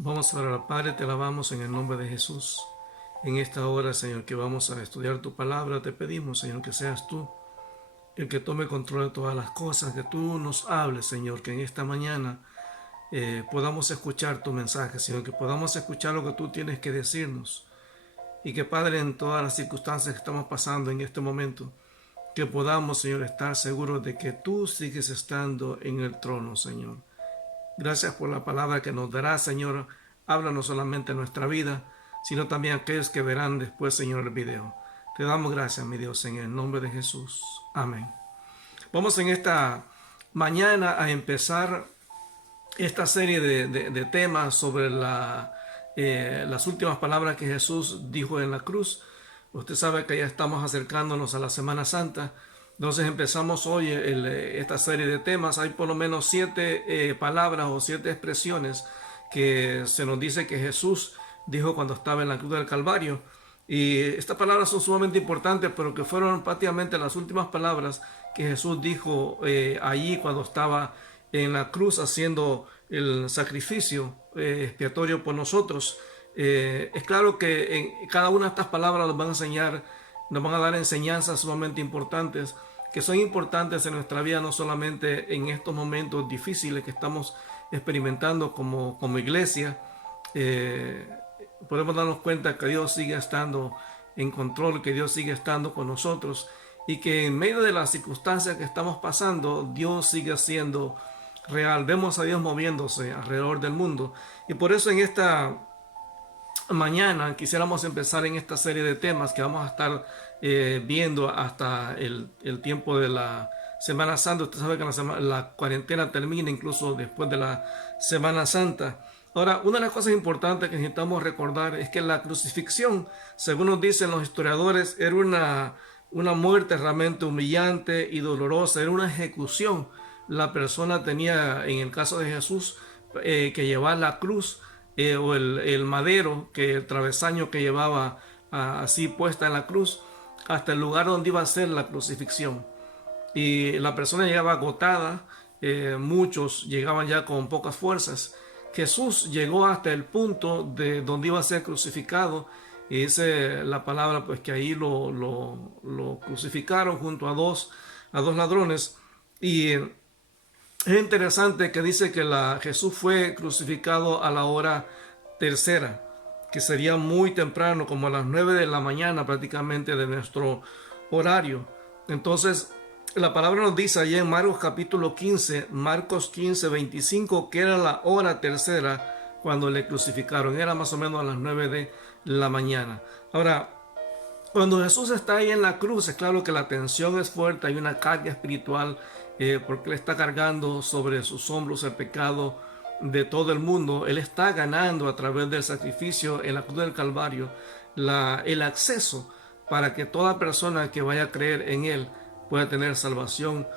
Vamos a orar, Padre, te alabamos en el nombre de Jesús. En esta hora, Señor, que vamos a estudiar tu palabra, te pedimos, Señor, que seas tú el que tome control de todas las cosas, que tú nos hables, Señor, que en esta mañana podamos escuchar tu mensaje, Señor, que podamos escuchar lo que tú tienes que decirnos. Y que, Padre, en todas las circunstancias que estamos pasando en este momento, que podamos, Señor, estar seguros de que tú sigues estando en el trono, Señor. Gracias por la palabra que nos dará, Señor. Habla no solamente en nuestra vida, sino también a aquellos que verán después, Señor, el video. Te damos gracias, mi Dios, en el nombre de Jesús. Amén. Vamos en esta mañana a empezar esta serie de temas sobre las últimas palabras que Jesús dijo en la cruz. Usted sabe que ya estamos acercándonos a la Semana Santa. Entonces empezamos hoy esta serie de temas. Hay por lo menos 7 palabras o 7 expresiones que se nos dice que Jesús dijo cuando estaba en la cruz del Calvario. Y estas palabras son sumamente importantes, pero que fueron prácticamente las últimas palabras que Jesús dijo allí cuando estaba en la cruz haciendo el sacrificio expiatorio por nosotros. Es claro que en cada una de estas palabras nos van a enseñar, nos van a dar enseñanzas sumamente importantes, que son importantes en nuestra vida, no solamente en estos momentos difíciles que estamos experimentando como iglesia. Podemos darnos cuenta que Dios sigue estando en control, que Dios sigue estando con nosotros y que en medio de las circunstancias que estamos pasando, Dios sigue siendo real. Vemos a Dios moviéndose alrededor del mundo y por eso en esta mañana quisiéramos empezar en esta serie de temas que vamos a estar viendo hasta el tiempo de la Semana Santa. Usted sabe que la cuarentena termina incluso después de la Semana Santa. Ahora, una de las cosas importantes que necesitamos recordar es que la crucifixión, según nos dicen los historiadores, era una muerte realmente humillante y dolorosa, era una ejecución. La persona tenía, en el caso de Jesús, que llevar la cruz o el madero, que el travesaño que llevaba así puesta en la cruz, hasta el lugar donde iba a ser la crucifixión. Y la persona llegaba agotada, muchos llegaban ya con pocas fuerzas. Jesús llegó hasta el punto de donde iba a ser crucificado y dice la palabra pues que ahí lo crucificaron junto a dos ladrones. Y es interesante que dice que Jesús fue crucificado a la hora tercera, que sería muy temprano, como a las 9 de la mañana prácticamente de nuestro horario. Entonces, la palabra nos dice allí en Marcos capítulo 15, Marcos 15, 25, que era la hora tercera cuando le crucificaron. Era más o menos a las 9 de la mañana. Ahora, cuando Jesús está ahí en la cruz, es claro que la tensión es fuerte, hay una carga espiritual porque Él está cargando sobre sus hombros el pecado de todo el mundo. Él está ganando a través del sacrificio en la cruz del Calvario el acceso para que toda persona que vaya a creer en Él pueda tener salvación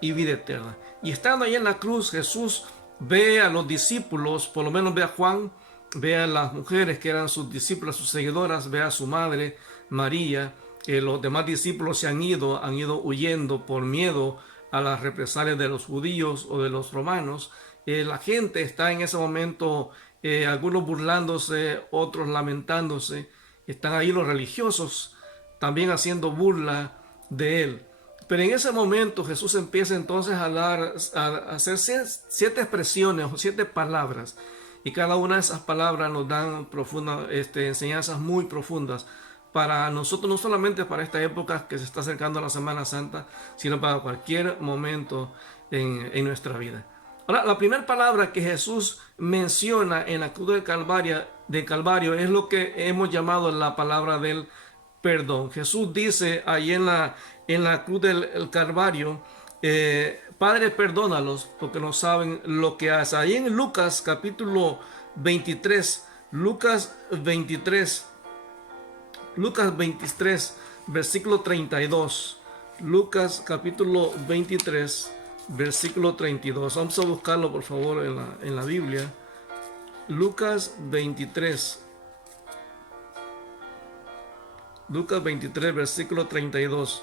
y vida eterna. Y estando ahí en la cruz, Jesús ve a los discípulos, por lo menos ve a Juan, ve a las mujeres que eran sus discípulas, sus seguidoras, ve a su madre María. Los demás discípulos han ido huyendo por miedo a las represalias de los judíos o de los romanos. La gente está en ese momento, algunos burlándose, otros lamentándose. Están ahí los religiosos también haciendo burla de él. Pero en ese momento Jesús empieza entonces a hacer 7 expresiones o 7 palabras. Y cada una de esas palabras nos dan enseñanzas muy profundas para nosotros, no solamente para esta época que se está acercando a la Semana Santa, sino para cualquier momento en nuestra vida. Ahora, la primera palabra que Jesús menciona en la cruz del Calvario es lo que hemos llamado la palabra del perdón. Jesús dice ahí en la cruz del Calvario, Padre, perdónalos porque no saben lo que hacen. Ahí en Lucas capítulo 23, Lucas 23, versículo 32. Lucas capítulo 23, versículo 32. Vamos a buscarlo por favor en la Biblia. Lucas 23. Lucas 23, versículo 32.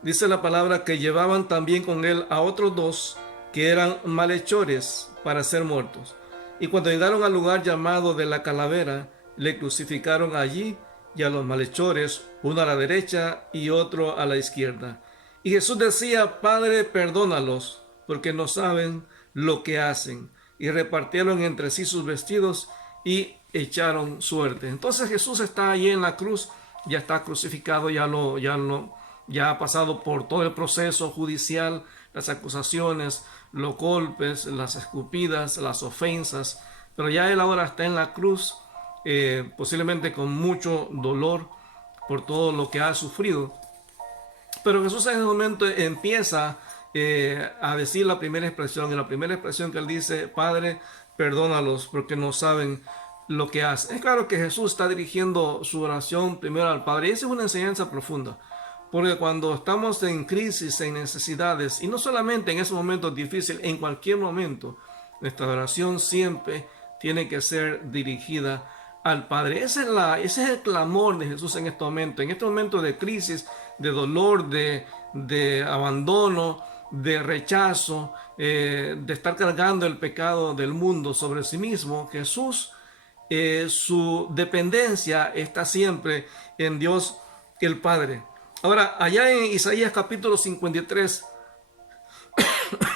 Dice la palabra que llevaban también con él a otros 2 que eran malhechores para ser muertos. Y cuando llegaron al lugar llamado de la calavera, le crucificaron allí y a los malhechores, uno a la derecha y otro a la izquierda. Y Jesús decía: Padre, perdónalos, porque no saben lo que hacen. Y repartieron entre sí sus vestidos y echaron suerte. Entonces Jesús está allí en la cruz, ya está crucificado, ya ha pasado por todo el proceso judicial, las acusaciones, los golpes, las escupidas, las ofensas, pero ya él ahora está en la cruz, posiblemente con mucho dolor por todo lo que ha sufrido. Pero Jesús en ese momento empieza a decir la primera expresión, y la primera expresión que él dice: Padre, perdónalos porque no saben lo que hacen. Es claro que Jesús está dirigiendo su oración primero al Padre, y esa es una enseñanza profunda. Porque cuando estamos en crisis, en necesidades, y no solamente en esos momentos difíciles, en cualquier momento, nuestra oración siempre tiene que ser dirigida al Padre. Ese es el clamor de Jesús en este momento. En este momento de crisis, de dolor, de abandono, de rechazo, de estar cargando el pecado del mundo sobre sí mismo, Jesús, su dependencia está siempre en Dios el Padre. Ahora, allá en Isaías capítulo 53,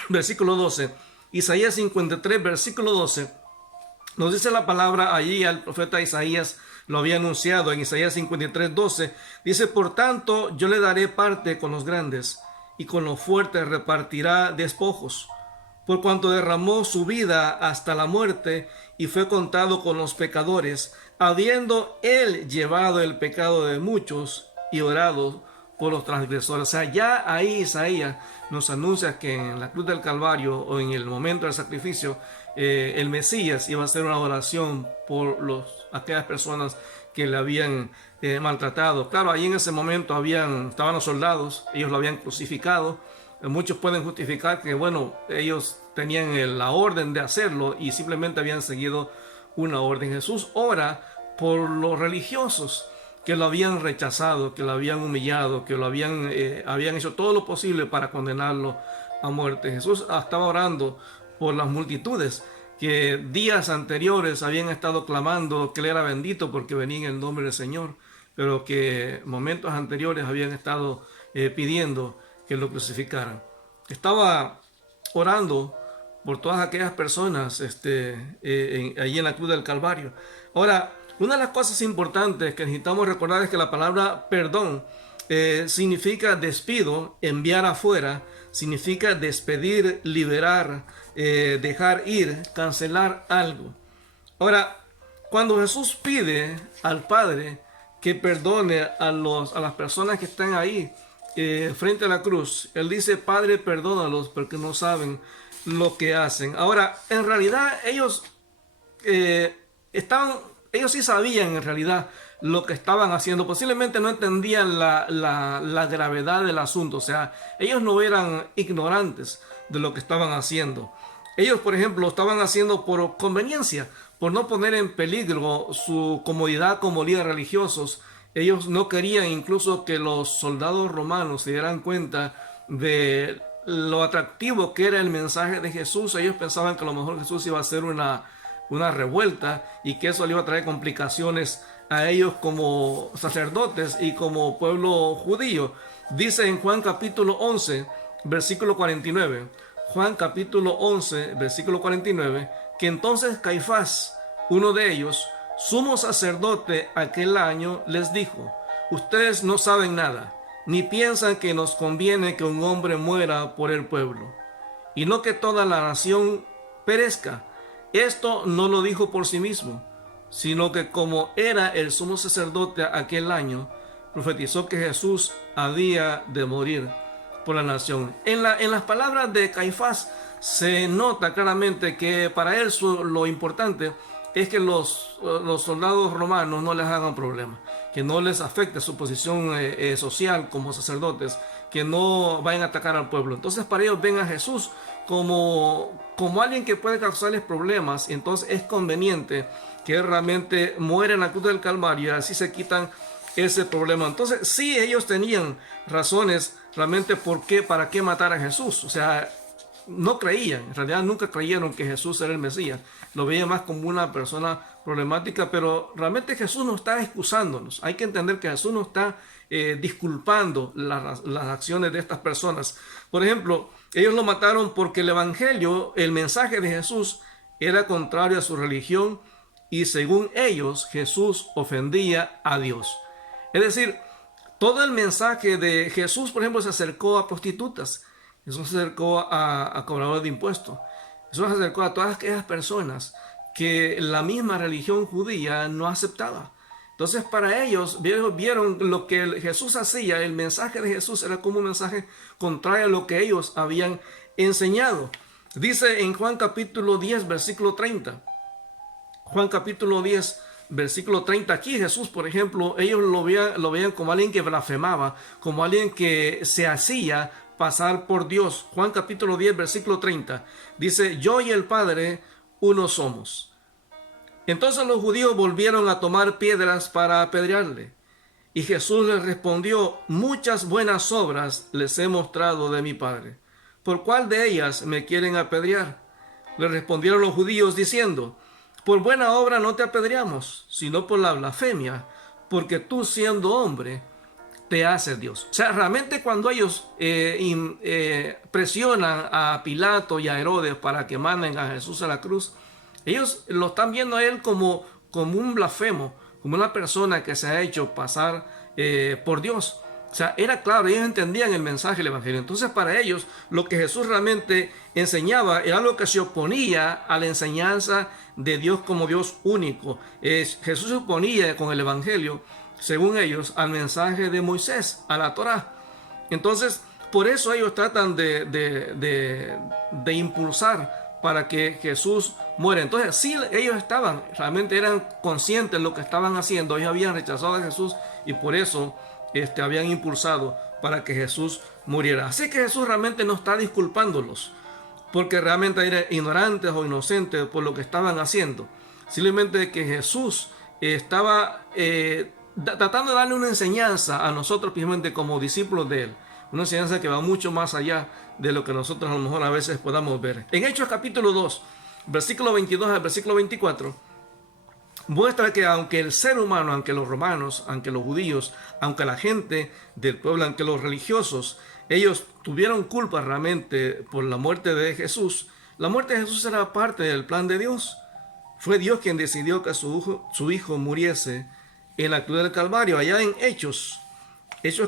versículo 12, Isaías 53, versículo 12, nos dice la palabra allí, al profeta Isaías lo había anunciado en Isaías 53, 12, dice: Por tanto, yo le daré parte con los grandes, y con los fuertes repartirá despojos, por cuanto derramó su vida hasta la muerte, y fue contado con los pecadores, habiendo él llevado el pecado de muchos y orado por los transgresores. O sea, ya ahí Isaías nos anuncia que en la cruz del Calvario, o en el momento del sacrificio, el Mesías iba a hacer una oración por aquellas personas que le habían maltratado. Claro, ahí en ese momento estaban los soldados, ellos lo habían crucificado. Muchos pueden justificar que, bueno, ellos tenían la orden de hacerlo y simplemente habían seguido una orden. Jesús ora por los religiosos que lo habían rechazado, que lo habían humillado, que habían hecho todo lo posible para condenarlo a muerte. Jesús estaba orando por las multitudes que días anteriores habían estado clamando que él era bendito porque venía en el nombre del Señor, pero que momentos anteriores habían estado pidiendo que lo crucificaran. Estaba orando por todas aquellas personas allí en la cruz del Calvario. Ahora, una de las cosas importantes que necesitamos recordar es que la palabra perdón significa despido, enviar afuera, significa despedir, liberar, dejar ir, cancelar algo. Ahora, cuando Jesús pide al Padre que perdone a las personas que están ahí frente a la cruz, Él dice: Padre, perdónalos porque no saben lo que hacen. Ahora, en realidad ellos sí sabían en realidad lo que estaban haciendo. Posiblemente no entendían la gravedad del asunto. O sea, ellos no eran ignorantes de lo que estaban haciendo. Ellos, por ejemplo, lo estaban haciendo por conveniencia, por no poner en peligro su comodidad como líderes religiosos. Ellos no querían incluso que los soldados romanos se dieran cuenta de lo atractivo que era el mensaje de Jesús. Ellos pensaban que a lo mejor Jesús iba a hacer una revuelta y que eso le iba a traer complicaciones a ellos como sacerdotes y como pueblo judío. Dice en Juan capítulo 11, versículo 49, Juan capítulo 11, versículo 49, que entonces Caifás, uno de ellos, sumo sacerdote aquel año, les dijo: Ustedes no saben nada, ni piensan que nos conviene que un hombre muera por el pueblo, y no que toda la nación perezca. Esto no lo dijo por sí mismo, sino que como era el sumo sacerdote aquel año, profetizó que Jesús había de morir por la nación. En las palabras de Caifás se nota claramente que para él lo importante es que los soldados romanos no les hagan problemas, que no les afecte su posición social como sacerdotes, que no vayan a atacar al pueblo. Entonces para ellos ven a Jesús como alguien que puede causarles problemas, y entonces es conveniente que él realmente muera en la cruz del Calvario, y así se quitan ese problema. Entonces sí, ellos tenían razones realmente para qué matar a Jesús. O sea, no creían, en realidad nunca creyeron que Jesús era el Mesías. Lo veían más como una persona problemática, pero realmente Jesús no está excusándonos. Hay que entender que Jesús no está disculpando las acciones de estas personas. Por ejemplo, ellos lo mataron porque el evangelio, el mensaje de Jesús, era contrario a su religión y según ellos Jesús ofendía a Dios. Es decir, todo el mensaje de Jesús, por ejemplo, se acercó a prostitutas, Jesús se acercó a cobradores de impuestos, Jesús se acercó a todas aquellas personas que la misma religión judía no aceptaba. Entonces para ellos vieron lo que Jesús hacía, el mensaje de Jesús era como un mensaje contrario a lo que ellos habían enseñado. Dice en Juan capítulo 10, versículo 30. Juan capítulo 10, versículo 30. Aquí Jesús, por ejemplo, ellos lo veían como alguien que blasfemaba, como alguien que se hacía pasar por Dios. Juan capítulo 10, versículo 30. Dice, yo y el Padre uno somos. Entonces los judíos volvieron a tomar piedras para apedrearle. Y Jesús les respondió, muchas buenas obras les he mostrado de mi Padre. ¿Por cuál de ellas me quieren apedrear? Le respondieron los judíos diciendo, por buena obra no te apedreamos, sino por la blasfemia, porque tú siendo hombre te haces Dios. O sea, realmente cuando ellos presionan a Pilato y a Herodes para que manden a Jesús a la cruz, ellos lo están viendo a él como un blasfemo, como una persona que se ha hecho pasar por Dios. O sea, era claro, ellos entendían el mensaje del evangelio. Entonces para ellos lo que Jesús realmente enseñaba era algo que se oponía a la enseñanza de Dios como Dios único. Jesús se oponía con el evangelio, según ellos, al mensaje de Moisés, a la Torá. Entonces por eso ellos tratan de impulsar para que Jesús muera. Entonces sí, ellos realmente eran conscientes de lo que estaban haciendo. Ellos habían rechazado a Jesús y por eso habían impulsado para que Jesús muriera. Así que Jesús realmente no está disculpándolos porque realmente eran ignorantes o inocentes por lo que estaban haciendo. Simplemente que Jesús estaba tratando de darle una enseñanza a nosotros, principalmente como discípulos de él. Una enseñanza que va mucho más allá de lo que nosotros a lo mejor a veces podamos ver. En Hechos capítulo 2, versículo 22 al versículo 24, muestra que aunque el ser humano, aunque los romanos, aunque los judíos, aunque la gente del pueblo, aunque los religiosos, ellos tuvieron culpa realmente por la muerte de Jesús, la muerte de Jesús era parte del plan de Dios. Fue Dios quien decidió que su hijo muriese en la cruz del Calvario. Allá en Hechos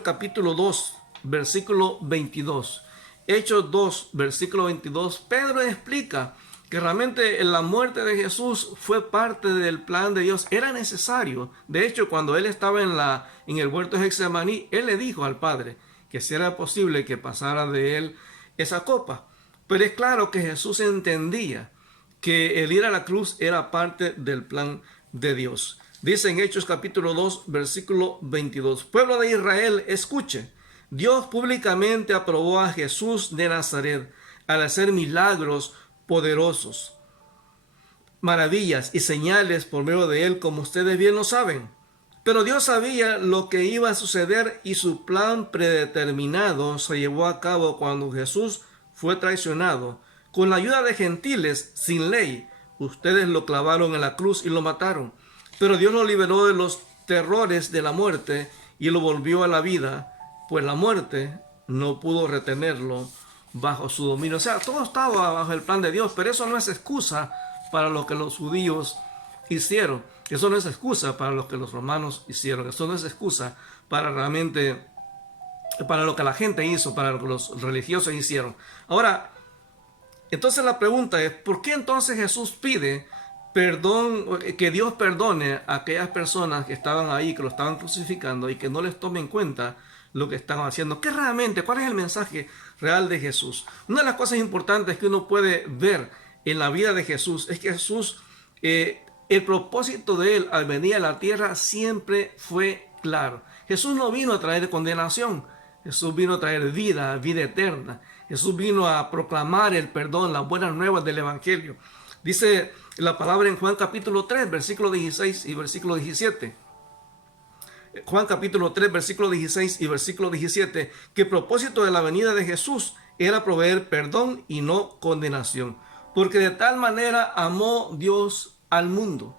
capítulo 2, versículo 22. Hechos 2, versículo 22. Pedro explica que realmente la muerte de Jesús fue parte del plan de Dios. Era necesario. De hecho, cuando él estaba en el huerto de Getsemaní, él le dijo al Padre que si era posible que pasara de él esa copa. Pero es claro que Jesús entendía que el ir a la cruz era parte del plan de Dios. Dice en Hechos capítulo 2, versículo 22. Pueblo de Israel, escuche. Dios públicamente aprobó a Jesús de Nazaret al hacer milagros poderosos, maravillas y señales por medio de él, como ustedes bien lo saben. Pero Dios sabía lo que iba a suceder y su plan predeterminado se llevó a cabo cuando Jesús fue traicionado. Con la ayuda de gentiles sin ley, ustedes lo clavaron en la cruz y lo mataron. Pero Dios lo liberó de los terrores de la muerte y lo volvió a la vida, pues la muerte no pudo retenerlo bajo su dominio. O sea, todo estaba bajo el plan de Dios, pero eso no es excusa para lo que los judíos hicieron. Eso no es excusa para lo que los romanos hicieron. Eso no es excusa para realmente, para lo que la gente hizo, para lo que los religiosos hicieron. Ahora, entonces la pregunta es, ¿por qué entonces Jesús pide perdón, que Dios perdone a aquellas personas que estaban ahí, que lo estaban crucificando y que no les tome en cuenta lo que están haciendo? ¿Qué realmente? ¿Cuál es el mensaje real de Jesús? Una de las cosas importantes que uno puede ver en la vida de Jesús es que Jesús, el propósito de él al venir a la tierra siempre fue claro. Jesús no vino a traer condenación. Jesús vino a traer vida, vida eterna. Jesús vino a proclamar el perdón, las buenas nuevas del evangelio. Dice la palabra en Juan capítulo 3, versículo 16 y versículo 17. Juan capítulo 3, versículo 16 y versículo 17, que el propósito de la venida de Jesús era proveer perdón y no condenación. Porque de tal manera amó Dios al mundo,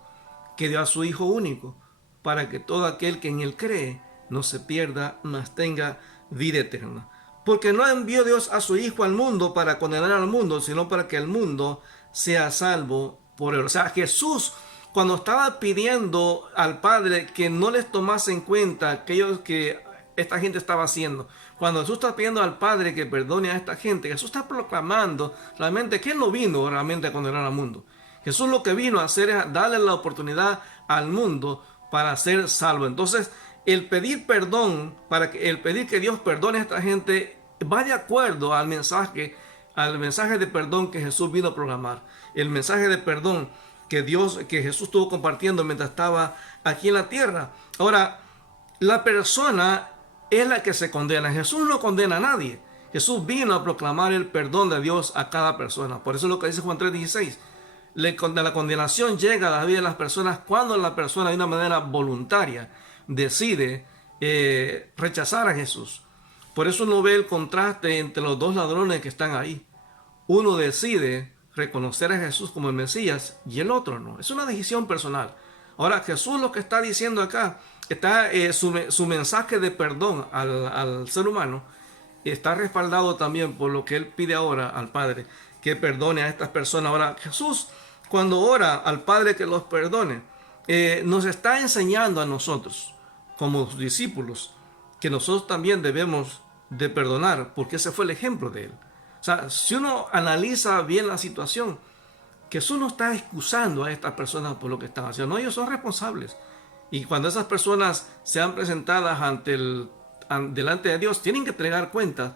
que dio a su Hijo único, para que todo aquel que en él cree no se pierda, mas tenga vida eterna. Porque no envió Dios a su Hijo al mundo para condenar al mundo, sino para que el mundo sea salvo por él. O sea, Jesús, cuando estaba pidiendo al Padre que no les tomase en cuenta aquellos que esta gente estaba haciendo, cuando Jesús está pidiendo al Padre que perdone a esta gente, Jesús está proclamando realmente que Él no vino realmente a condenar al mundo. Jesús lo que vino a hacer es darle la oportunidad al mundo para ser salvo. Entonces, el pedir perdón, el pedir que Dios perdone a esta gente, va de acuerdo al mensaje de perdón que Jesús vino a proclamar. El mensaje de perdón que Jesús estuvo compartiendo mientras estaba aquí en la tierra. Ahora, la persona es la que se condena. Jesús no condena a nadie. Jesús vino a proclamar el perdón de Dios a cada persona. Por eso es lo que dice Juan 3:16. La condenación llega a la vida de las personas cuando la persona de una manera voluntaria decide rechazar a Jesús. Por eso uno ve el contraste entre los dos ladrones que están ahí. Uno decide reconocer a Jesús como el Mesías y el otro no. Es una decisión personal. Ahora, Jesús lo que está diciendo acá, su mensaje de perdón al ser humano está respaldado también por lo que él pide ahora al Padre, que perdone a estas personas. Ahora, Jesús, cuando ora al Padre que los perdone, nos está enseñando a nosotros, como sus discípulos, que nosotros también debemos de perdonar, porque ese fue el ejemplo de él. O sea, si uno analiza bien la situación, Jesús no está excusando a estas personas por lo que están haciendo. No, ellos son responsables. Y cuando esas personas sean presentadas delante de Dios, tienen que entregar cuentas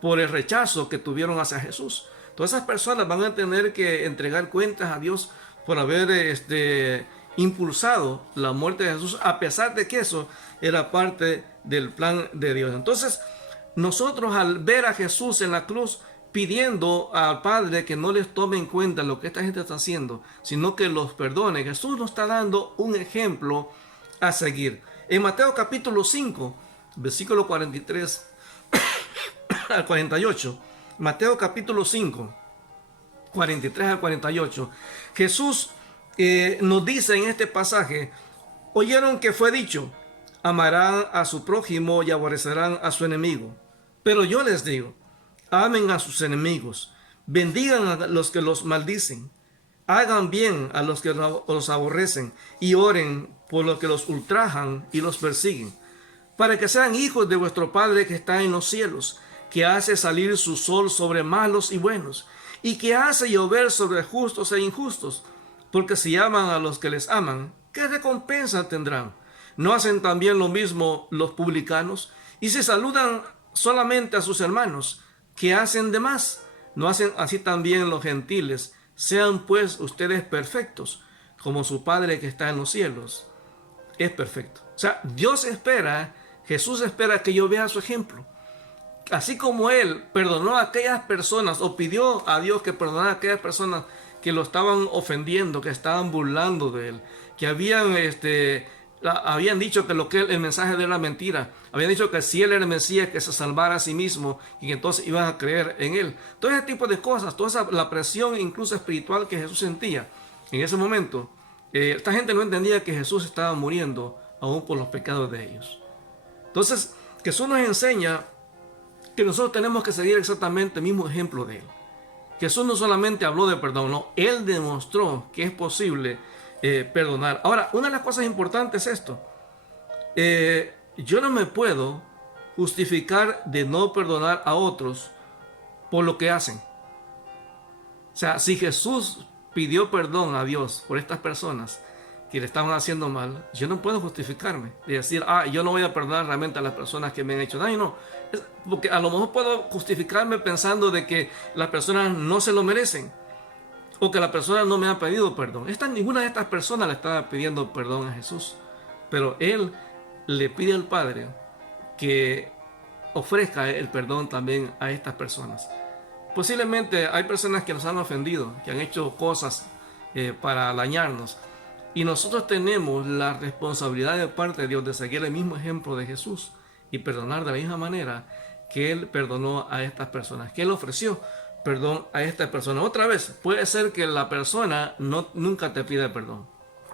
por el rechazo que tuvieron hacia Jesús. Todas esas personas van a tener que entregar cuentas a Dios por haber impulsado la muerte de Jesús, a pesar de que eso era parte del plan de Dios. Entonces, nosotros al ver a Jesús en la cruz pidiendo al Padre que no les tome en cuenta lo que esta gente está haciendo, sino que los perdone, Jesús nos está dando un ejemplo a seguir. En Mateo capítulo 5, versículo 43 al 48, Mateo capítulo 5, 43 al 48, Jesús nos dice en este pasaje: oyeron que fue dicho, amarán a su prójimo y aborrecerán a su enemigo. Pero yo les digo, amen a sus enemigos, bendigan a los que los maldicen, hagan bien a los que los aborrecen y oren por los que los ultrajan y los persiguen, para que sean hijos de vuestro Padre que está en los cielos, que hace salir su sol sobre malos y buenos, y que hace llover sobre justos e injustos. Porque si aman a los que les aman, ¿qué recompensa tendrán? ¿No hacen también lo mismo los publicanos? Y si saludan solamente a sus hermanos, ¿qué hacen de más? ¿No hacen así también los gentiles? Sean pues ustedes perfectos, como su Padre que está en los cielos es perfecto. O sea, Jesús espera que yo vea su ejemplo. Así como Él perdonó a aquellas personas, o pidió a Dios que perdonara a aquellas personas que lo estaban ofendiendo, que estaban burlando de Él, que habían dicho que el mensaje de él era mentira, habían dicho que si Él era el Mesías, que se salvara a sí mismo y que entonces iban a creer en Él. Todo ese tipo de cosas, la presión incluso espiritual que Jesús sentía en ese momento, esta gente no entendía que Jesús estaba muriendo aún por los pecados de ellos. Entonces, Jesús nos enseña que nosotros tenemos que seguir exactamente el mismo ejemplo de Él. Jesús no solamente habló de perdón, no, Él demostró que es posible perdonar. Ahora, una de las cosas importantes es esto. Yo no me puedo justificar de no perdonar a otros por lo que hacen. O sea, si Jesús pidió perdón a Dios por estas personas que le estaban haciendo mal, yo no puedo justificarme y decir, yo no voy a perdonar realmente a las personas que me han hecho daño. No, porque a lo mejor puedo justificarme pensando de que las personas no se lo merecen, o que la persona no me ha pedido perdón. Ninguna de estas personas le estaba pidiendo perdón a Jesús, pero Él le pide al Padre que ofrezca el perdón también a estas personas. Posiblemente hay personas que nos han ofendido, que han hecho cosas para dañarnos, y nosotros tenemos la responsabilidad de parte de Dios de seguir el mismo ejemplo de Jesús y perdonar de la misma manera que Él perdonó a estas personas, que Él ofreció perdón a esta persona. Otra vez, puede ser que la persona nunca te pida perdón,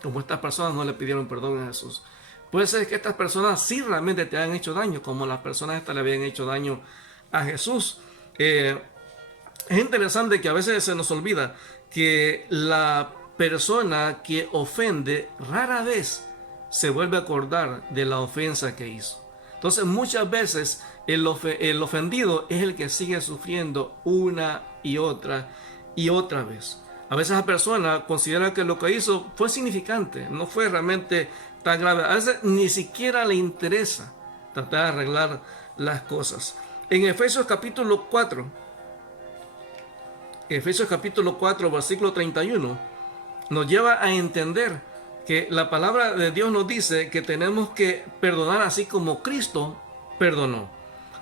como estas personas no le pidieron perdón a Jesús. Puede ser que estas personas sí realmente te han hecho daño, como las personas estas le habían hecho daño a Jesús. Es interesante que a veces se nos olvida que la persona que ofende rara vez se vuelve a acordar de la ofensa que hizo. Entonces muchas veces el ofendido es el que sigue sufriendo una y otra vez. A veces la persona considera que lo que hizo fue significante, no fue realmente tan grave. A veces ni siquiera le interesa tratar de arreglar las cosas. En Efesios capítulo 4, versículo 31, nos lleva a entender que la palabra de Dios nos dice que tenemos que perdonar así como Cristo perdonó.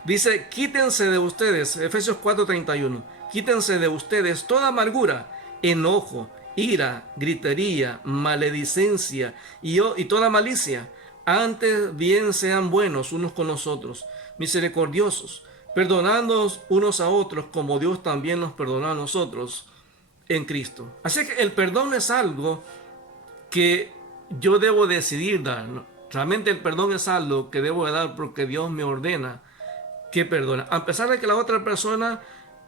Dice, quítense de ustedes, Efesios 4:31, quítense de ustedes toda amargura, enojo, ira, gritería, maledicencia y toda malicia. Antes bien sean buenos unos con los otros, misericordiosos, perdonándonos unos a otros como Dios también nos perdonó a nosotros en Cristo. Así que el perdón es algo que yo debo decidir dar, ¿no? Realmente el perdón es algo que debo de dar porque Dios me ordena que perdona, a pesar de que la otra persona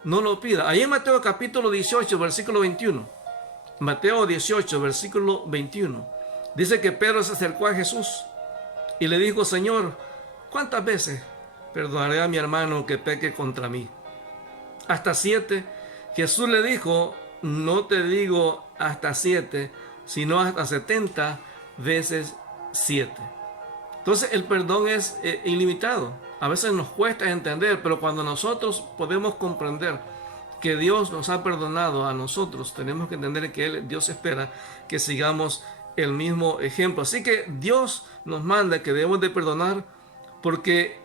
no lo pida. Ahí en Mateo capítulo 18, versículo 21. Mateo 18, versículo 21. Dice que Pedro se acercó a Jesús y le dijo, Señor, ¿cuántas veces perdonaré a mi hermano que peque contra mí? ¿Hasta 7? Jesús le dijo, no te digo hasta 7, sino hasta 70 veces 7. Entonces el perdón es ilimitado. A veces nos cuesta entender, pero cuando nosotros podemos comprender que Dios nos ha perdonado a nosotros, tenemos que entender que Dios espera que sigamos el mismo ejemplo. Así que Dios nos manda que debemos de perdonar, porque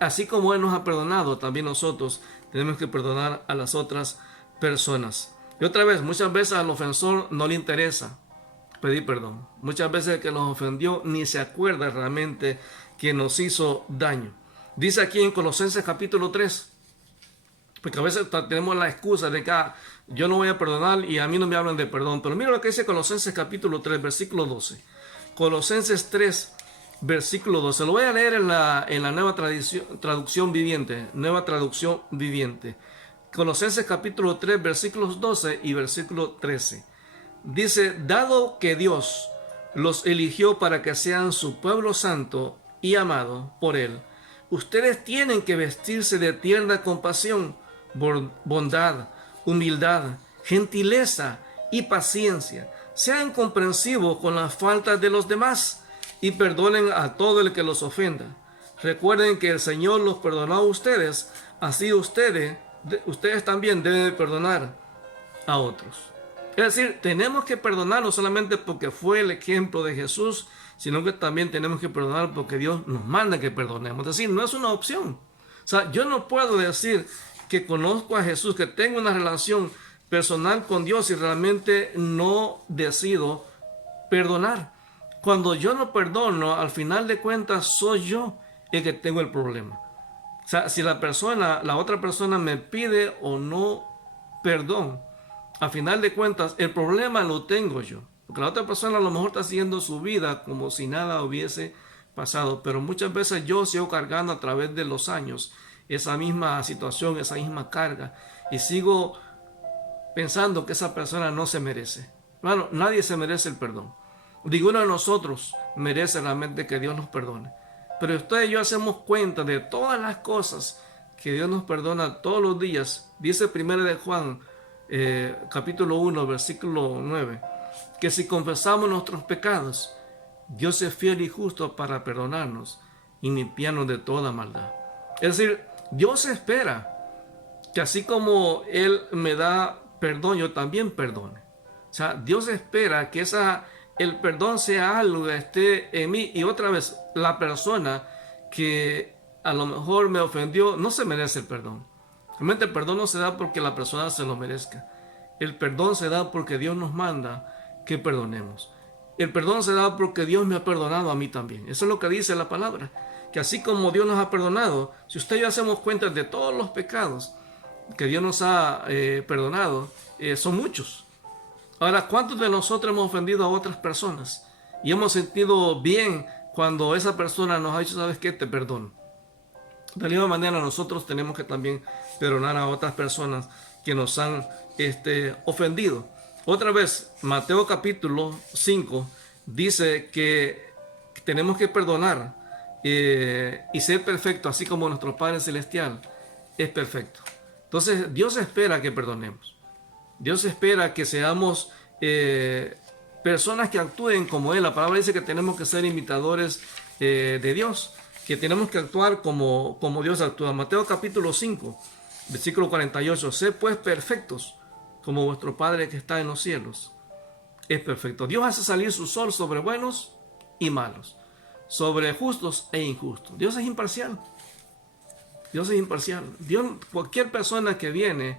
así como Él nos ha perdonado, también nosotros tenemos que perdonar a las otras personas. Y otra vez, muchas veces al ofensor no le interesa pedir perdón. Muchas veces el que nos ofendió ni se acuerda realmente que nos hizo daño. Dice aquí en Colosenses capítulo 3, porque a veces tenemos la excusa de que yo no voy a perdonar y a mí no me hablan de perdón. Pero mira lo que dice Colosenses capítulo 3, versículo 12. Colosenses 3, versículo 12. Lo voy a leer en la nueva traducción viviente. Nueva traducción viviente. Colosenses capítulo 3, versículos 12 y versículo 13. Dice, dado que Dios los eligió para que sean su pueblo santo y amado por Él, ustedes tienen que vestirse de tierna compasión, bondad, humildad, gentileza y paciencia. Sean comprensivos con las faltas de los demás y perdonen a todo el que los ofenda. Recuerden que el Señor los perdonó a ustedes, así ustedes también deben perdonar a otros. Es decir, tenemos que perdonar no solamente porque fue el ejemplo de Jesús, sino que también tenemos que perdonar porque Dios nos manda que perdonemos. Es decir, no es una opción. O sea, yo no puedo decir que conozco a Jesús, que tengo una relación personal con Dios y realmente no decido perdonar. Cuando yo no perdono, al final de cuentas soy yo el que tengo el problema. O sea, si la otra persona me pide o no perdón, a final de cuentas, el problema lo tengo yo. Porque la otra persona a lo mejor está haciendo su vida como si nada hubiese pasado. Pero muchas veces yo sigo cargando a través de los años esa misma situación, esa misma carga. Y sigo pensando que esa persona no se merece. Bueno, nadie se merece el perdón. Ninguno de nosotros merece realmente que Dios nos perdone. Pero usted y yo hacemos cuenta de todas las cosas que Dios nos perdona todos los días. Dice 1 de Juan, capítulo 1, versículo 9, que si confesamos nuestros pecados, Dios es fiel y justo para perdonarnos y limpiarnos de toda maldad. Es decir, Dios espera que así como Él me da perdón, yo también perdone. O sea, Dios espera que el perdón sea algo que esté en mí. Y otra vez, la persona que a lo mejor me ofendió no se merece el perdón. Realmente el perdón no se da porque la persona se lo merezca. El perdón se da porque Dios nos manda que perdonemos. El perdón se da porque Dios me ha perdonado a mí también. Eso es lo que dice la palabra. que así como Dios nos ha perdonado, si usted y yo hacemos cuenta de todos los pecados que Dios nos ha perdonado, son muchos. Ahora, ¿cuántos de nosotros hemos ofendido a otras personas y hemos sentido bien cuando esa persona nos ha dicho, ¿sabes qué? Te perdono. De la misma manera, nosotros tenemos que también perdonar a otras personas que nos han ofendido. Otra vez, Mateo capítulo 5 dice que tenemos que perdonar y ser perfecto, así como nuestro Padre Celestial es perfecto. Entonces, Dios espera que perdonemos. Dios espera que seamos personas que actúen como Él. La palabra dice que tenemos que ser imitadores de Dios, que tenemos que actuar como Dios actúa. Mateo capítulo 5, versículo 48. Sé pues perfectos, como vuestro Padre que está en los cielos es perfecto. Dios hace salir su sol sobre buenos y malos, sobre justos e injustos. Dios es imparcial. Dios es imparcial. Cualquier persona que viene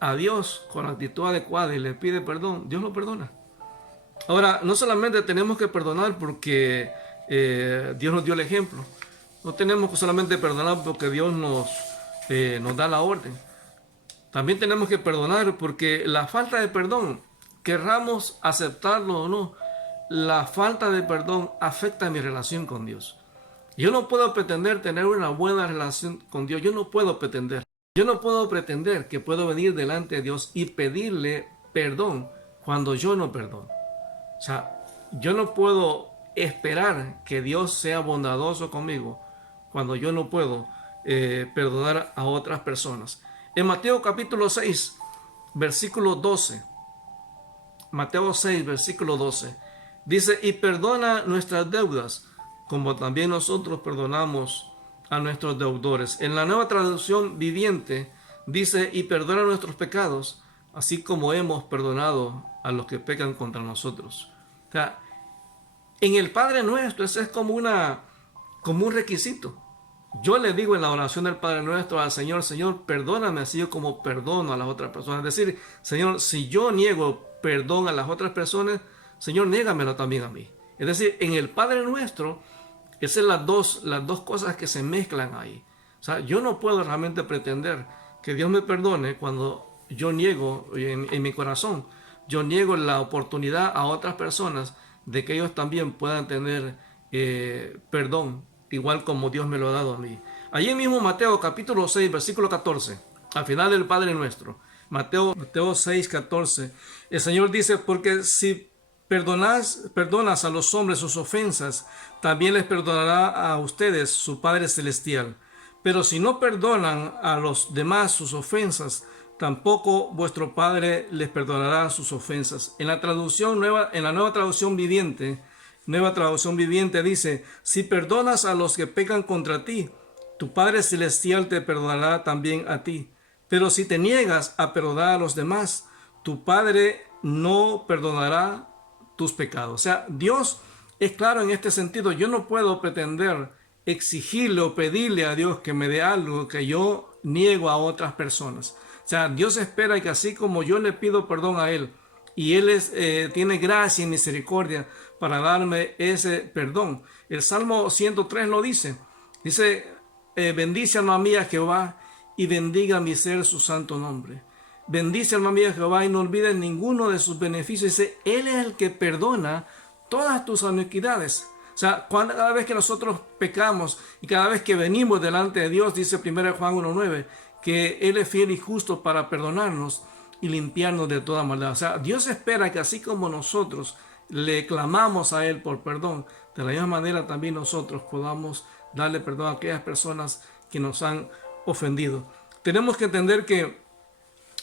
a Dios con la actitud adecuada y le pide perdón, Dios lo perdona. Ahora, no solamente tenemos que perdonar porque Dios nos dio el ejemplo. No tenemos que solamente perdonar porque Dios nos da la orden. También tenemos que perdonar porque la falta de perdón, querramos aceptarlo o no, la falta de perdón afecta mi relación con Dios. Yo no puedo pretender tener una buena relación con Dios. Yo no puedo pretender que puedo venir delante de Dios y pedirle perdón cuando yo no perdono. O sea, yo no puedo esperar que Dios sea bondadoso conmigo cuando yo no puedo perdonar a otras personas. En Mateo capítulo 6, versículo 12, Mateo 6, versículo 12, dice, y perdona nuestras deudas, como también nosotros perdonamos a nuestros deudores. En la Nueva Traducción Viviente dice, y perdona nuestros pecados, así como hemos perdonado a los que pecan contra nosotros. O sea, en el Padre Nuestro, ese es como un requisito. Yo le digo en la oración del Padre Nuestro al Señor, Señor, perdóname así yo como perdono a las otras personas. Es decir, Señor, si yo niego perdón a las otras personas, Señor, niégamelo también a mí. Es decir, en el Padre Nuestro, esas son las dos cosas que se mezclan ahí. O sea, yo no puedo realmente pretender que Dios me perdone cuando yo niego en mi corazón, yo niego la oportunidad a otras personas de que ellos también puedan tener perdón, igual como Dios me lo ha dado a mí. Allí mismo Mateo capítulo 6, versículo 14, al final del Padre Nuestro, Mateo 6, 14, el Señor dice, porque si perdonas a los hombres sus ofensas, también les perdonará a ustedes su Padre Celestial. Pero si no perdonan a los demás sus ofensas, tampoco vuestro Padre les perdonará sus ofensas. En la nueva traducción viviente, dice, si perdonas a los que pecan contra ti, tu Padre Celestial te perdonará también a ti. Pero si te niegas a perdonar a los demás, tu Padre no perdonará tus pecados. O sea, Dios es claro en este sentido. Yo no puedo pretender exigirle o pedirle a Dios que me dé algo que yo niego a otras personas. O sea, Dios espera que así como yo le pido perdón a Él y Él tiene gracia y misericordia para darme ese perdón. El Salmo 103 lo dice. Dice, bendice alma mía Jehová y bendiga mi ser su santo nombre. Bendice alma mía Jehová y no olvides ninguno de sus beneficios. Dice, Él es el que perdona todas tus iniquidades. O sea, cada vez que nosotros pecamos y cada vez que venimos delante de Dios, dice 1 Juan 1:9, que Él es fiel y justo para perdonarnos y limpiarnos de toda maldad. O sea, Dios espera que así como nosotros le clamamos a Él por perdón, de la misma manera también nosotros podamos darle perdón a aquellas personas que nos han ofendido. Tenemos que entender que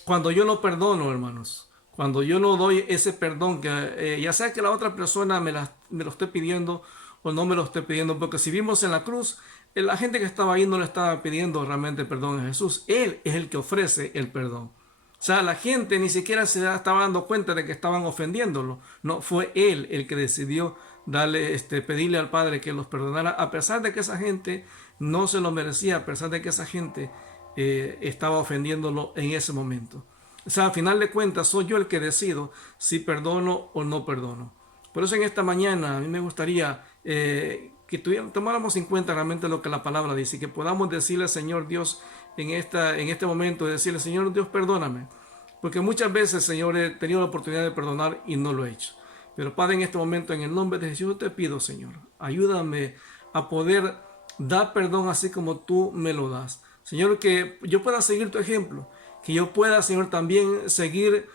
cuando yo no perdono, hermanos, cuando yo no doy ese perdón, que ya sea que la otra persona me lo esté pidiendo o no me lo esté pidiendo, porque si vimos en la cruz, la gente que estaba ahí no le estaba pidiendo realmente perdón a Jesús. Él es el que ofrece el perdón. O sea, la gente ni siquiera se estaba dando cuenta de que estaban ofendiéndolo. No, fue Él el que decidió pedirle al Padre que los perdonara, a pesar de que esa gente no se lo merecía, a pesar de que esa gente estaba ofendiéndolo en ese momento. O sea, al final de cuentas, soy yo el que decido si perdono o no perdono. Por eso en esta mañana a mí me gustaría que que tomáramos en cuenta realmente lo que la palabra dice, que podamos decirle al Señor Dios en este momento, decirle, Señor Dios, perdóname. Porque muchas veces, Señor, he tenido la oportunidad de perdonar y no lo he hecho. Pero Padre, en este momento, en el nombre de Jesús, te pido, Señor, ayúdame a poder dar perdón así como tú me lo das. Señor, que yo pueda seguir tu ejemplo, que yo pueda, Señor, también seguir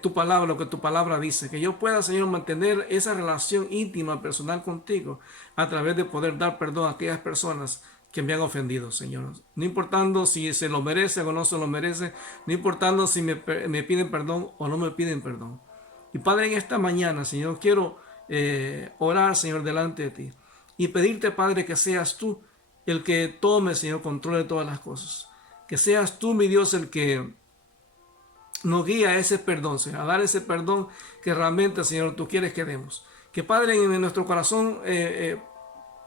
tu palabra, lo que tu palabra dice, que yo pueda, Señor, mantener esa relación íntima, personal contigo, a través de poder dar perdón a aquellas personas que me han ofendido, Señor. No importando si se lo merece o no se lo merece, no importando si me piden perdón o no me piden perdón. Y Padre, en esta mañana, Señor, quiero orar, Señor, delante de ti y pedirte, Padre, que seas tú el que tome, Señor, control de todas las cosas. Que seas tú, mi Dios, el que nos guía a ese perdón, Señor, a dar ese perdón que realmente, Señor, tú quieres que demos. Que, Padre, en nuestro corazón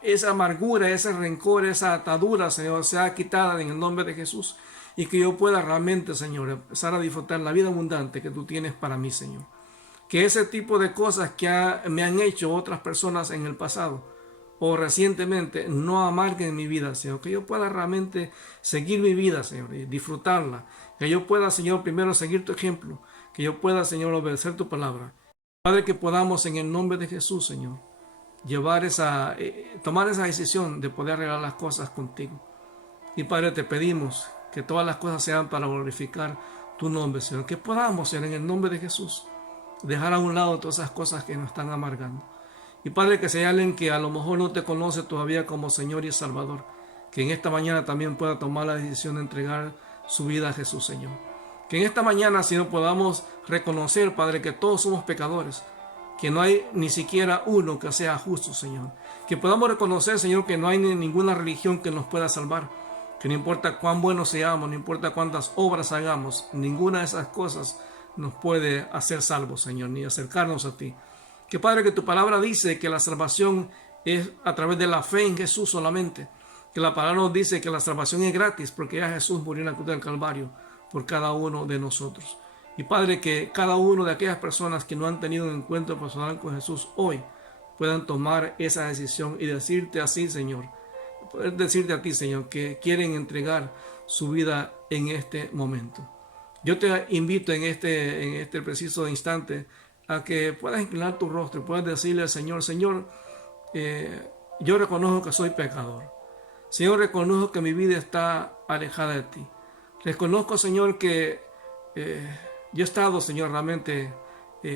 esa amargura, ese rencor, esa atadura, Señor, sea quitada en el nombre de Jesús. Y que yo pueda realmente, Señor, empezar a disfrutar la vida abundante que tú tienes para mí, Señor. Que ese tipo de cosas que me han hecho otras personas en el pasado o recientemente no amarguen mi vida, Señor. Que yo pueda realmente seguir mi vida, Señor, y disfrutarla. Que yo pueda, Señor, primero seguir tu ejemplo. Que yo pueda, Señor, obedecer tu palabra. Padre, que podamos en el nombre de Jesús, Señor, tomar esa decisión de poder arreglar las cosas contigo. Y Padre, te pedimos que todas las cosas sean para glorificar tu nombre, Señor. Que podamos, Señor, en el nombre de Jesús, dejar a un lado todas esas cosas que nos están amargando. Y Padre, que sea alguien que a lo mejor no te conoce todavía como Señor y Salvador, que en esta mañana también pueda tomar la decisión de entregar su vida a Jesús, Señor. Que en esta mañana, Señor, podamos reconocer, Padre, que todos somos pecadores, que no hay ni siquiera uno que sea justo, Señor. Que podamos reconocer, Señor, que no hay ninguna religión que nos pueda salvar. Que no importa cuán buenos seamos, no importa cuántas obras hagamos, ninguna de esas cosas nos puede hacer salvos, Señor, ni acercarnos a ti. Que, Padre, que tu palabra dice que la salvación es a través de la fe en Jesús solamente. Que la palabra nos dice que la salvación es gratis porque ya Jesús murió en la cruz del Calvario por cada uno de nosotros. Y Padre, que cada uno de aquellas personas que no han tenido un encuentro personal con Jesús hoy puedan tomar esa decisión y decirte así, Señor, poder decirte a ti, Señor, que quieren entregar su vida en este momento. Yo te invito en este preciso instante a que puedas inclinar tu rostro y puedas decirle al Señor, Señor, yo reconozco que soy pecador. Señor, reconozco que mi vida está alejada de ti. Reconozco, Señor, que yo he estado, Señor, realmente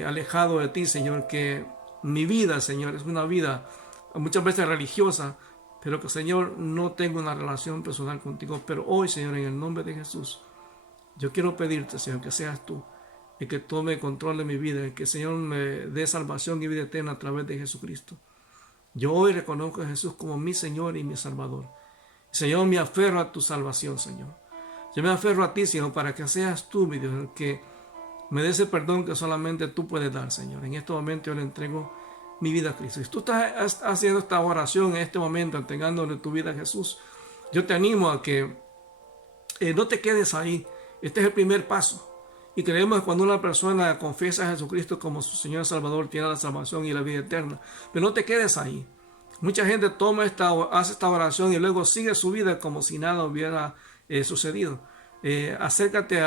alejado de ti, Señor, que mi vida, Señor, es una vida muchas veces religiosa, pero que, Señor, no tengo una relación personal contigo. Pero hoy, Señor, en el nombre de Jesús, yo quiero pedirte, Señor, que seas tú el que tome control de mi vida, el que, Señor, me dé salvación y vida eterna a través de Jesucristo. Yo hoy reconozco a Jesús como mi Señor y mi Salvador. Señor, me aferro a tu salvación, Señor. Yo me aferro a ti, Señor, para que seas tú, mi Dios, el que me dé ese perdón que solamente tú puedes dar, Señor. En este momento yo le entrego mi vida a Cristo. Si tú estás haciendo esta oración en este momento, entregándole tu vida a Jesús, yo te animo a que no te quedes ahí. Este es el primer paso. Y creemos que cuando una persona confiesa a Jesucristo como su Señor y Salvador, tiene la salvación y la vida eterna. Pero no te quedes ahí. Mucha gente hace esta oración y luego sigue su vida como si nada hubiera sucedido. Acércate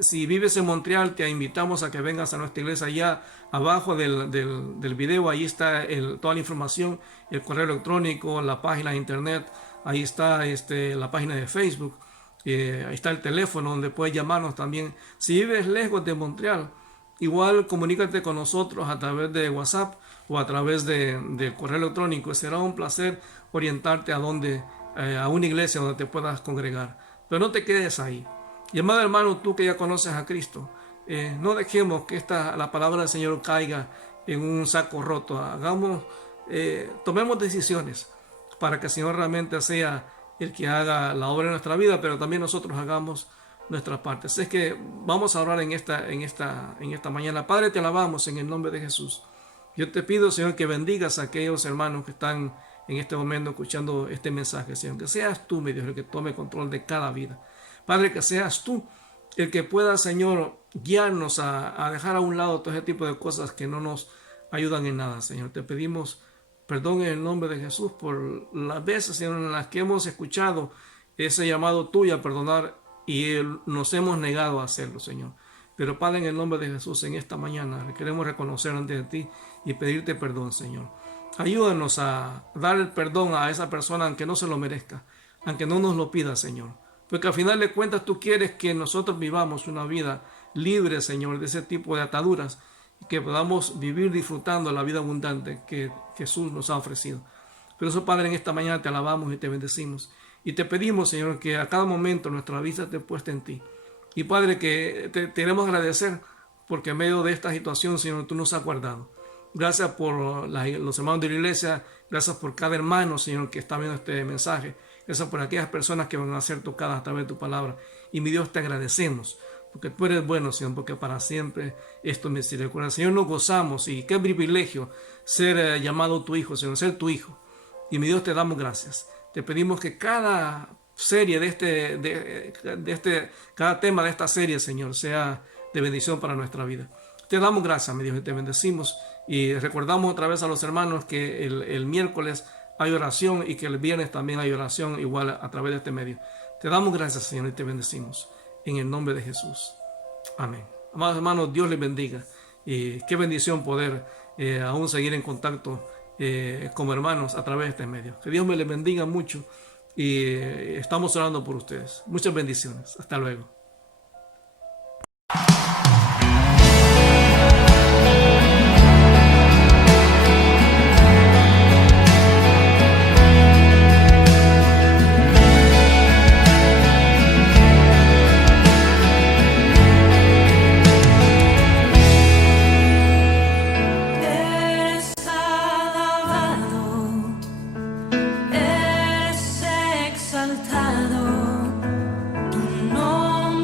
si vives en Montreal, te invitamos a que vengas a nuestra iglesia. Allá abajo del video, ahí está toda la información, el correo electrónico, la página de internet, ahí está la página de Facebook, ahí está el teléfono donde puedes llamarnos también. Si vives lejos de Montreal, igual comunícate con nosotros a través de WhatsApp o a través del correo electrónico. Será un placer orientarte a una iglesia donde te puedas congregar. Pero no te quedes ahí. Y amado hermano, tú que ya conoces a Cristo, no dejemos que la palabra del Señor caiga en un saco roto. Tomemos decisiones para que el Señor realmente sea el que haga la obra en nuestra vida, pero también nosotros hagamos nuestra parte. Así es que vamos a orar en esta mañana. Padre, te alabamos en el nombre de Jesús. Yo te pido, Señor, que bendigas a aquellos hermanos que están en este momento escuchando este mensaje, Señor. Que seas tú, mi Dios, el que tome control de cada vida. Padre, que seas tú el que pueda, Señor, guiarnos a dejar a un lado todo ese tipo de cosas que no nos ayudan en nada, Señor. Te pedimos Perdón en el nombre de Jesús por las veces, Señor, en las que hemos escuchado ese llamado tuyo a perdonar y nos hemos negado a hacerlo, Señor. Pero Padre, en el nombre de Jesús, en esta mañana queremos reconocer ante de ti y pedirte perdón, Señor. Ayúdanos a dar el perdón a esa persona aunque no se lo merezca, aunque no nos lo pida, Señor. Porque al final de cuentas tú quieres que nosotros vivamos una vida libre, Señor, de ese tipo de ataduras, y que podamos vivir disfrutando la vida abundante que Jesús nos ha ofrecido. Por eso, Padre, en esta mañana te alabamos y te bendecimos. Y te pedimos, Señor, que a cada momento nuestra vista esté puesta en ti. Y Padre, que te queremos agradecer porque en medio de esta situación, Señor, tú nos has guardado. Gracias por los hermanos de la iglesia. Gracias por cada hermano, Señor, que está viendo este mensaje. Gracias por aquellas personas que van a ser tocadas a través de tu palabra. Y mi Dios, te agradecemos porque tú eres bueno, Señor, porque para siempre es tu misericordia. Señor, nos gozamos y qué privilegio ser llamado tu hijo, Señor, ser tu hijo. Y mi Dios, te damos gracias. Te pedimos que cada serie cada tema de esta serie, Señor, sea de bendición para nuestra vida. Te damos gracias, mi Dios, y te bendecimos. Y recordamos otra vez a los hermanos que el miércoles hay oración y que el viernes también hay oración igual a través de este medio. Te damos gracias, Señor, y te bendecimos. En el nombre de Jesús. Amén. Amados hermanos, Dios les bendiga. Y qué bendición poder aún seguir en contacto como hermanos a través de este medio. Que Dios me les bendiga mucho y estamos orando por ustedes. Muchas bendiciones. Hasta luego. Tu nombre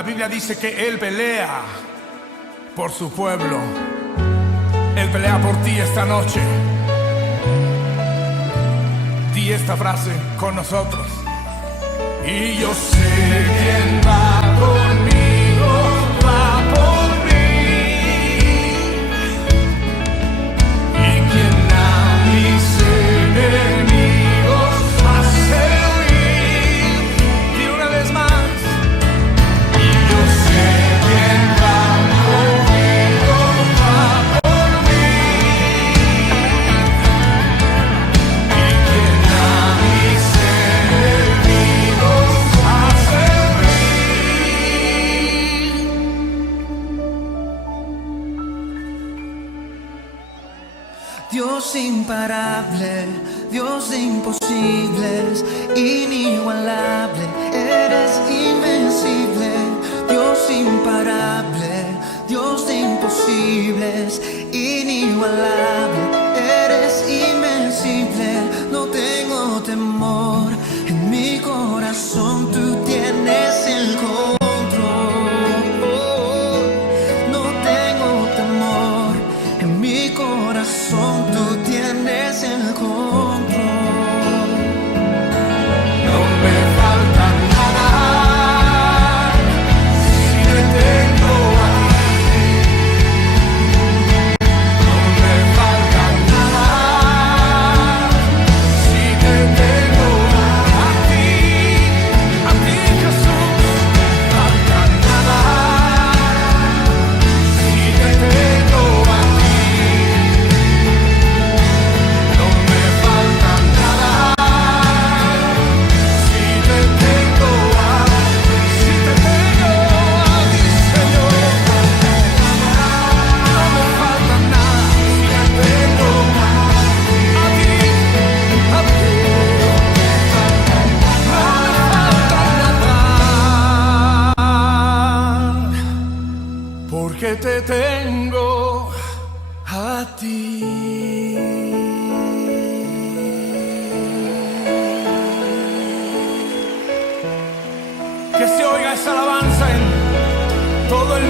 La Biblia dice que Él pelea por su pueblo. Él pelea por ti esta noche. Di esta frase con nosotros. Y yo sé quién va conmigo, va por mí. Y quien a mis enemigos hace huir. Y una vez más. Y yo sé quién va conmigo, va por mí. Y quien a mis enemigos hace huir. Dios imparable, Dios de imposibles, inigualable, eres invencible. Dios imparable, Dios de imposibles, inigualable, eres invencible. No tengo temor, en mi corazón tú tienes el control. No tengo temor, en mi corazón tú tienes el control. No me falta nada si te tengo a ti. No me falta nada si te tengo a ti. A ti, Jesús, no me falta nada si te tengo a ti. No me falta nada si te tengo a ti, Señor. No me falta nada si te tengo a ti, a ti. No me falta nada porque te tengo a ti. Que se oiga esa alabanza en todo el